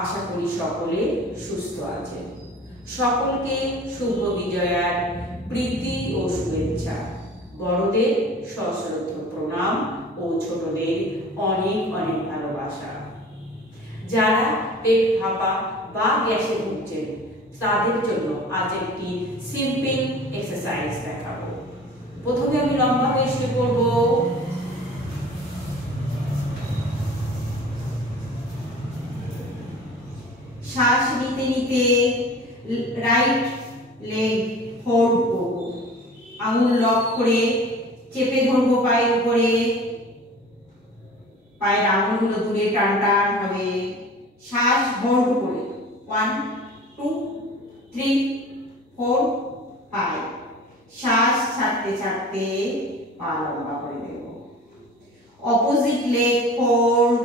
আশা করি সকলে সুস্থ আছেন। সকলকে শুভ বিজয়ার প্রীতি ও শুভেচ্ছা। বড়দের সশ্রদ্ধ প্রণাম ও ছোটদের অনেক অনেক ভালোবাসা। যারা পেট ফাঁপা বা গ্যাসে ভুগছেন তাদের জন্য আজ একটি সিম্পল এক্সারসাইজ দেখাবো। প্রথমে আমি লম্বা হয়ে শুয়ে পড়ব। শ্বাস নিতে নিতে রাইট লেগ হোল্ড করব। আঙুল লক করে চেপে ধরবো পায়ের উপরে। পায়ের আঙুলগুলো দূরে টান টান হবে। শ্বাস হোল্ড করে 1 2 3 4 5। শ্বাস ছাড়তে ছাড়তে পা লম্বা করে দেব। Opposite leg hold.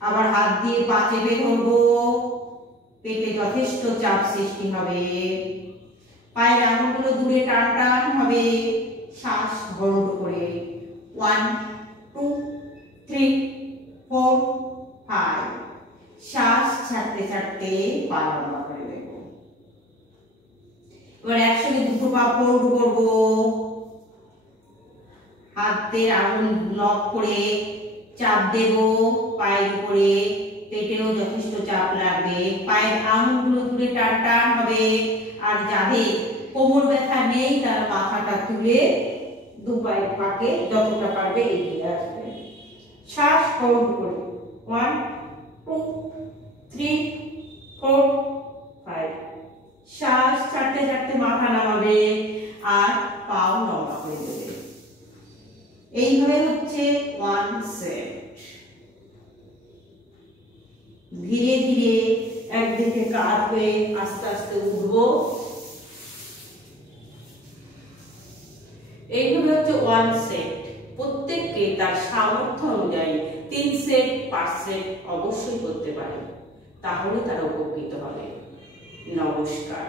আবার হাত দিয়ে পা চেপে ধরবো। পেটে যথেষ্ট চাপ সৃষ্টি হবে। পায়ের আঙুলগুলো দূরে টান টান হবে। শ্বাস হোল্ড করে 1 2 3 4 5। শ্বাস ছাড়তে ছাড়তে পা লম্বা করে দেব। এবার একসঙ্গে দুটো পা ফোল্ড করব। হাতের আঙুল লক করে চাপ দেব পায়ের উপরে। পেটেও যথেষ্ট চাপ লাগবে। পায়ের আঙুলগুলো দূরে টান টান হবে। আর যাদের কোমর ব্যথা নেই তারা মাথাটা তুলে দু পায়ের ফাঁকে যতটা পারবে এগিয়ে আসবে। শ্বাস হোল্ড করে 1 2 3 4 5। শ্বাস ছাড়তে ছাড়তে মাথা নামাবে আর পাও লম্বা করে দেবে। এইভাবে হচ্ছে 1 সেট। ধীরে ধীরে একদিকে কাত হয়ে আস্তে আস্তে উঠবো। এইভাবে হচ্ছে 1 সেট। প্রত্যেককে তার সামর্থ্য অনুযায়ী 3 সেট 5 সেট অবশ্যই করতে পারে, তাহলে তারা উপকৃত হবে। নমস্কার।